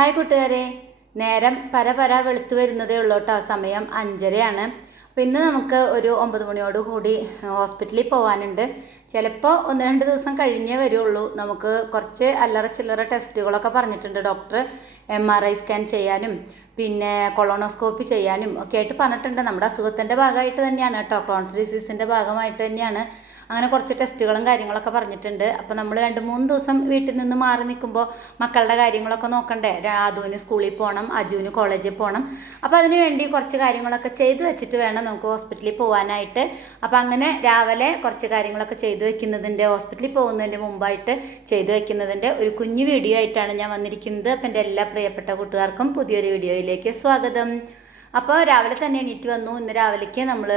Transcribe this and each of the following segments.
Hi കൂട്ടുകാരെ. നേരം പര പര വെളുത്ത് വരുന്നതേ ഉള്ളൂ കേട്ടോ സമയം അഞ്ചരയാണ്. അപ്പോൾ ഇന്ന് നമുക്ക് ഒരു ഒമ്പത് മണിയോട് കൂടി ഹോസ്പിറ്റലിൽ പോകാനുണ്ട് ചിലപ്പോൾ ഒന്ന് രണ്ട് ദിവസം കഴിഞ്ഞേ വരുള്ളൂ. നമുക്ക് കുറച്ച് അല്ലറ ചില്ലറ ടെസ്റ്റുകളൊക്കെ പറഞ്ഞിട്ടുണ്ട് doctor. M R I scan ചെയ്യാനും പിന്നെ കൊളോണോസ്കോപ്പി ചെയ്യാനും ഒക്കെ ആയിട്ട് പറഞ്ഞിട്ടുണ്ട്. നമ്മുടെ അസുഖത്തിന്റെ ഭാഗമായിട്ട് തന്നെയാണ് കേട്ടോ. ക്രോൺസ് ഡിസീസിന്റെ ഭാഗമായിട്ട് തന്നെയാണ്. അങ്ങനെ കുറച്ച് ടെസ്റ്റുകളും കാര്യങ്ങളൊക്കെ പറഞ്ഞിട്ടുണ്ട്. അപ്പോൾ നമ്മൾ രണ്ട് മൂന്ന് ദിവസം വീട്ടിൽ നിന്ന് മാറി നിൽക്കുമ്പോൾ മക്കളുടെ കാര്യങ്ങളൊക്കെ നോക്കണ്ടേ? രാധുവിന് സ്കൂളിൽ പോകണം അജുവിന് കോളേജിൽ പോകണം. അപ്പോൾ അതിന് വേണ്ടി കുറച്ച് കാര്യങ്ങളൊക്കെ ചെയ്തു വെച്ചിട്ട് വേണം നമുക്ക് ഹോസ്പിറ്റലിൽ പോകാനായിട്ട് അപ്പോൾ അങ്ങനെ രാവിലെ കുറച്ച് കാര്യങ്ങളൊക്കെ ചെയ്തു വെക്കുന്നതിന്റെ ഹോസ്പിറ്റലിൽ പോകുന്നതിന്റെ മുമ്പായിട്ട് ചെയ്തു വെക്കുന്നതിന്റെ ഒരു കുഞ്ഞു വീഡിയോ ആയിട്ടാണ് ഞാൻ വന്നിരിക്കുന്നത്. അപ്പം എന്റെ എല്ലാ പ്രിയപ്പെട്ട കൂട്ടുകാർക്കും പുതിയൊരു വീഡിയോയിലേക്ക് സ്വാഗതം. അപ്പോൾ രാവിലെ തന്നെ എണീറ്റ് വന്നു. ഇന്ന് രാവിലേക്ക് നമ്മൾ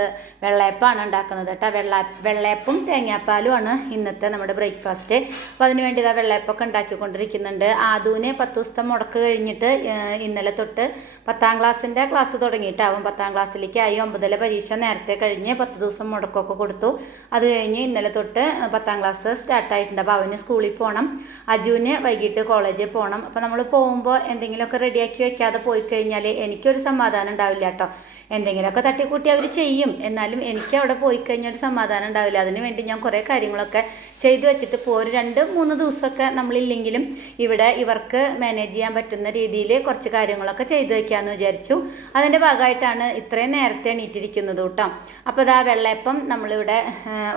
വെള്ളയപ്പമാണ് ഉണ്ടാക്കുന്നത് കേട്ടോ. വെള്ള വെള്ളയപ്പും തേങ്ങാപ്പാലുമാണ് ഇന്നത്തെ നമ്മുടെ ബ്രേക്ക്ഫാസ്റ്റ് അപ്പോൾ അതിന് വേണ്ടി ഇതാ വെള്ളയപ്പൊക്കെ ഉണ്ടാക്കിക്കൊണ്ടിരിക്കുന്നുണ്ട്. ആദൂന് പത്ത് ദിവസത്തെ മുടക്ക് കഴിഞ്ഞിട്ട് ഇന്നലെ തൊട്ട് പത്താം ക്ലാസ്സിന്റെ ക്ലാസ് തുടങ്ങിയിട്ടാവും. പത്താം ക്ലാസ്സിലേക്കായി ഒമ്പതിലെ പരീക്ഷ നേരത്തെ കഴിഞ്ഞ് പത്ത് ദിവസം മുടക്കമൊക്കെ കൊടുത്തു. അത് കഴിഞ്ഞ് ഇന്നലെ തൊട്ട് പത്താം ക്ലാസ് സ്റ്റാർട്ടായിട്ടുണ്ട് അപ്പോൾ അവന് സ്കൂളിൽ പോകണം അജുവിന് വൈകിട്ട് കോളേജിൽ പോകണം അപ്പോൾ നമ്മൾ പോകുമ്പോൾ എന്തെങ്കിലുമൊക്കെ റെഡിയാക്കി വെക്കാതെ പോയി കഴിഞ്ഞാൽ എനിക്കൊരു സമാധാനം ഉണ്ടാവില്ല കേട്ടോ. എന്തെങ്കിലുമൊക്കെ തട്ടിക്കൂട്ടി അവർ ചെയ്യും. എന്നാലും എനിക്ക് അവിടെ പോയി കഴിഞ്ഞാൽ ഒരു സമാധാനം ഉണ്ടാവില്ല. അതിന് വേണ്ടി ഞാൻ കുറേ കാര്യങ്ങളൊക്കെ ചെയ്തു വെച്ചിട്ട് ഒരു രണ്ട് മൂന്ന് ദിവസമൊക്കെ നമ്മളില്ലെങ്കിലും ഇവിടെ ഇവർക്ക് മാനേജ് ചെയ്യാൻ പറ്റുന്ന രീതിയിൽ കുറച്ച് കാര്യങ്ങളൊക്കെ ചെയ്തു വയ്ക്കാമെന്ന് വിചാരിച്ചു. അതിന്റെ ഭാഗമായിട്ടാണ് ഇത്രയും നേരത്തെ എണീറ്റിരിക്കുന്നത് കേട്ടോ. അപ്പോൾ അതാ വെള്ളയപ്പം നമ്മളിവിടെ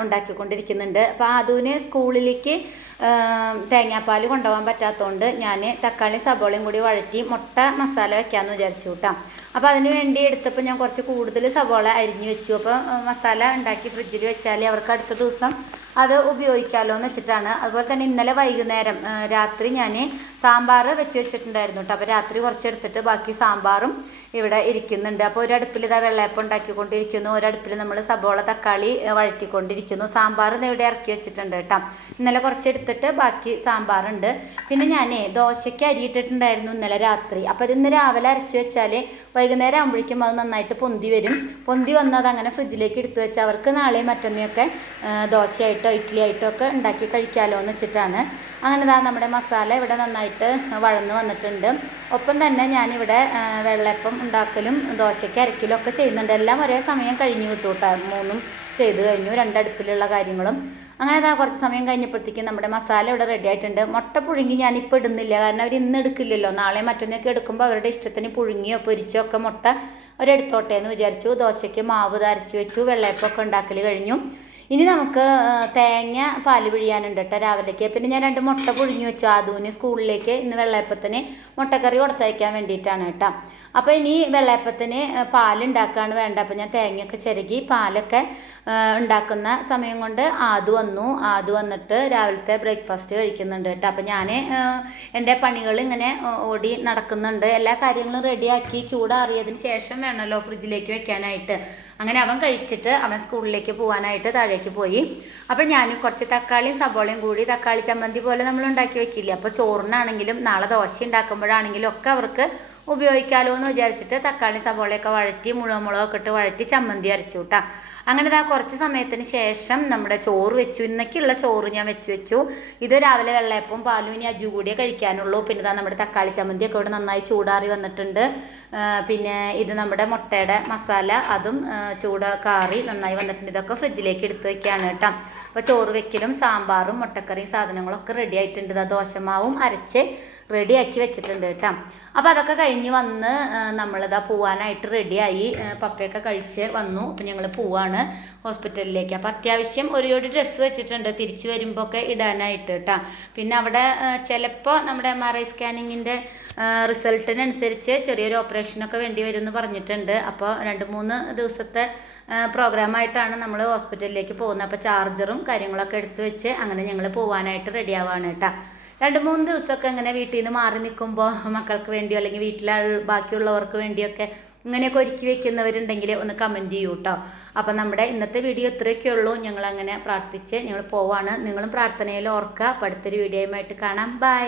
ഉണ്ടാക്കിക്കൊണ്ടിരിക്കുന്നുണ്ട്. അപ്പോൾ അതുവിനെ സ്കൂളിലേക്ക് തേങ്ങാപ്പാൽ കൊണ്ടുപോകാൻ പറ്റാത്തതുകൊണ്ട് ഞാൻ തക്കാളി സബോളയും കൂടി വഴറ്റി മുട്ട മസാല വയ്ക്കാമെന്ന് വിചാരിച്ചു കേട്ടോ. അപ്പോൾ അതിന് വേണ്ടി എടുത്തപ്പോൾ ഞാൻ കുറച്ച് കൂടുതൽ സവോള അരിഞ്ഞു വെച്ചു. അപ്പോൾ മസാല ഉണ്ടാക്കി ഫ്രിഡ്ജിൽ വെച്ചാൽ അവർക്ക് അടുത്ത ദിവസം അത് ഉപയോഗിക്കാമല്ലോ എന്ന് വെച്ചിട്ടാണ്. അതുപോലെ തന്നെ ഇന്നലെ വൈകുന്നേരം രാത്രി ഞാൻ സാമ്പാർ വെച്ച് വെച്ചിട്ടുണ്ടായിരുന്നു കേട്ടോ അപ്പോൾ രാത്രി കുറച്ചെടുത്തിട്ട് ബാക്കി സാമ്പാറും ഇവിടെ ഇരിക്കുന്നുണ്ട്. അപ്പോൾ ഒരടുപ്പിൽ ഇതാ വെള്ളയപ്പം ഉണ്ടാക്കിക്കൊണ്ടിരിക്കുന്നു. ഒരടുപ്പിൽ നമ്മൾ സബോള തക്കാളി വഴറ്റിക്കൊണ്ടിരിക്കുന്നു. സാമ്പാർ ഇവിടെ ഇറക്കി വെച്ചിട്ടുണ്ട് കേട്ടോ ഇന്നലെ കുറച്ചെടുത്തിട്ട് ബാക്കി സാമ്പാറുണ്ട്. പിന്നെ ഞാൻ ദോശയ്ക്ക് അരിയിട്ടിട്ടുണ്ടായിരുന്നു ഇന്നലെ രാത്രി. അപ്പോൾ ഇന്ന് രാവിലെ അരച്ച് വെച്ചാൽ വൈകുന്നേരം ആകുമ്പോഴേക്കും അത് നന്നായിട്ട് പൊന്തി വരും. പൊന്തി വന്നത് അങ്ങനെ ഫ്രിഡ്ജിലേക്ക് എടുത്തു വെച്ചാൽ അവർക്ക് നാളെ മറ്റൊന്നെയൊക്കെ ദോശയായിട്ടോ ഇഡ്ഡലി ആയിട്ടോ ഒക്കെ ഉണ്ടാക്കി കഴിക്കാമല്ലോ എന്ന് വെച്ചിട്ടാണ്. അങ്ങനെ ഇതാ നമ്മുടെ മസാല ഇവിടെ നന്നായിട്ട് വഴന്ന് വന്നിട്ടുണ്ട്. ഒപ്പം തന്നെ ഞാനിവിടെ വെള്ളപ്പം ഉണ്ടാക്കലും ദോശയ്ക്ക് അരക്കലും ഒക്കെ ചെയ്യുന്നുണ്ട്. എല്ലാം ഒരേ സമയം കഴിഞ്ഞു കിട്ടൂട്ടാ. കേട്ടോ മൂന്നും ചെയ്ത് കഴിഞ്ഞു രണ്ടടുപ്പിലുള്ള കാര്യങ്ങളും. അങ്ങനെ അതാ കുറച്ച് സമയം കഴിഞ്ഞപ്പോഴത്തേക്കും നമ്മുടെ മസാല ഇവിടെ റെഡി ആയിട്ടുണ്ട്. മുട്ട പുഴുങ്ങി ഞാനിപ്പോൾ ഇടുന്നില്ല. കാരണം അവർ ഇന്ന് എടുക്കില്ലല്ലോ. നാളെ മറ്റൊന്നൊക്കെ എടുക്കുമ്പോൾ അവരുടെ ഇഷ്ടത്തിന് പുഴുങ്ങിയോ പൊരിച്ചോ ഒക്കെ മുട്ട അവരെടുത്തോട്ടെ എന്ന് വിചാരിച്ചു. ദോശയ്ക്ക് മാവ് തരച്ച് വെച്ചു. വെള്ളയപ്പമൊക്കെ ഉണ്ടാക്കൽ കഴിഞ്ഞു. ഇനി നമുക്ക് തേങ്ങ പാൽ പിഴിയാനുണ്ട് കേട്ടോ രാവിലേക്ക്. പിന്നെ ഞാൻ രണ്ട് മുട്ട പുഴുങ്ങി വെച്ചു. ആദൂന് സ്കൂളിലേക്ക് ഇന്ന് വെള്ളയപ്പത്തിന് മുട്ടക്കറി കൊടുത്തയക്കാൻ വേണ്ടിയിട്ടാണ് കേട്ടോ അപ്പോൾ ഇനി വെള്ളയപ്പത്തിന് പാലുണ്ടാക്കുകയാണ് വേണ്ട അപ്പോൾ ഞാൻ തേങ്ങയൊക്കെ ചിരകി പാലൊക്കെ ഉണ്ടാക്കുന്ന സമയം കൊണ്ട് ആദ്യ വന്നു. ആദ്യ വന്നിട്ട് രാവിലത്തെ ബ്രേക്ക്ഫാസ്റ്റ് കഴിക്കുന്നുണ്ട് കേട്ടോ. അപ്പോൾ ഞാൻ എന്റെ പണികൾ ഇങ്ങനെ ഓടി നടക്കുന്നുണ്ട്. എല്ലാ കാര്യങ്ങളും റെഡിയാക്കി ചൂടാറിയതിന് ശേഷം വേണമല്ലോ ഫ്രിഡ്ജിലേക്ക് വെക്കാനായിട്ട്. അങ്ങനെ അവൻ കഴിച്ചിട്ട് അവൻ സ്കൂളിലേക്ക് പോകാനായിട്ട് താഴേക്ക് പോയി. അപ്പോൾ ഞാൻ കുറച്ച് തക്കാളിയും സബോളയും കൂടി തക്കാളി ചമ്മന്തി പോലെ നമ്മൾ ഉണ്ടാക്കി വെക്കില്ലേ? അപ്പോൾ ചോറിനാണെങ്കിലും നാളെ ദോശ ഉണ്ടാക്കുമ്പോഴാണെങ്കിലും ഒക്കെ അവർക്ക് ഉപയോഗിക്കാമല്ലോ എന്ന് വിചാരിച്ചിട്ട് തക്കാളി സവോളയൊക്കെ വഴറ്റി മുഴുവൻ മുളകൊക്കെ ഇട്ട് വഴറ്റി ചമ്മന്തി അരച്ചു കേട്ടോ അങ്ങനെ ഇതാ കുറച്ച് സമയത്തിന് ശേഷം നമ്മുടെ ചോറ് വെച്ചു. ഇന്നൊക്കെയുള്ള ചോറ് ഞാൻ വെച്ച് വെച്ചു. ഇത് രാവിലെ വെള്ളയപ്പം പാലും ഇനി അജു കൂടിയേ കഴിക്കാനുള്ളൂ. പിന്നെ ഇതാ നമ്മുടെ തക്കാളി ചമ്മന്തിയൊക്കെ ഇവിടെ നന്നായി ചൂടാറി വന്നിട്ടുണ്ട്. പിന്നെ ഇത് നമ്മുടെ മുട്ടയുടെ മസാല അതും ചൂട കാറി നന്നായി വന്നിട്ടുണ്ട്. ഇതൊക്കെ ഫ്രിഡ്ജിലേക്ക് എടുത്ത് വെക്കുകയാണ് കേട്ടോ അപ്പോൾ ചോറ് വെക്കലും സാമ്പാറും മുട്ടക്കറിയും സാധനങ്ങളൊക്കെ റെഡി ആയിട്ടുണ്ട്. ഇതാ ദോശമാവും അരച്ച് റെഡിയാക്കി വെച്ചിട്ടുണ്ട് കേട്ടോ. അപ്പോൾ അതൊക്കെ കഴിഞ്ഞ് വന്ന് നമ്മളിതാ പോവാനായിട്ട് റെഡിയായി. പപ്പയൊക്കെ കഴിച്ച് വന്നു. അപ്പം ഞങ്ങൾ പോവാണ് ഹോസ്പിറ്റലിലേക്ക്. അപ്പോൾ അത്യാവശ്യം ഒരു ജോഡി ഡ്രസ്സ് വെച്ചിട്ടുണ്ട് തിരിച്ചു വരുമ്പോൾ ഒക്കെ ഇടാനായിട്ട് കേട്ടോ. പിന്നെ അവിടെ ചിലപ്പോൾ നമ്മുടെ എം ആർ ഐ സ്കാനിങ്ങിന്റെ റിസൾട്ടിനനുസരിച്ച് ചെറിയൊരു ഓപ്പറേഷനൊക്കെ വേണ്ടി വരും എന്ന് പറഞ്ഞിട്ടുണ്ട്. അപ്പോൾ രണ്ട് മൂന്ന് ദിവസത്തെ പ്രോഗ്രാമായിട്ടാണ് നമ്മൾ ഹോസ്പിറ്റലിലേക്ക് പോകുന്നത്. അപ്പോൾ ചാർജറും കാര്യങ്ങളൊക്കെ എടുത്തു വെച്ച് അങ്ങനെ ഞങ്ങൾ പോകാനായിട്ട് റെഡിയാവാണ് കേട്ടോ. രണ്ട് മൂന്ന് ദിവസമൊക്കെ ഇങ്ങനെ വീട്ടിൽ നിന്ന് മാറി നിൽക്കുമ്പോൾ മക്കൾക്ക് വേണ്ടിയോ അല്ലെങ്കിൽ വീട്ടിലെ ബാക്കിയുള്ളവർക്ക് വേണ്ടിയൊക്കെ ഇങ്ങനെയൊക്കെ ഒരുക്കി വെക്കുന്നവരുണ്ടെങ്കിൽ ഒന്ന് കമന്റ് ചെയ്യൂ കേട്ടോ അപ്പം നമ്മുടെ ഇന്നത്തെ വീഡിയോ ഇത്രയൊക്കെ ഉള്ളൂ. ഞങ്ങൾ അങ്ങനെ പ്രാർത്ഥിച്ച് ഞങ്ങൾ പോവാണ്. നിങ്ങളും പ്രാർത്ഥനയിൽ ഓർക്കുക. അടുത്തൊരു വീഡിയോയുമായിട്ട് കാണാം. ബൈ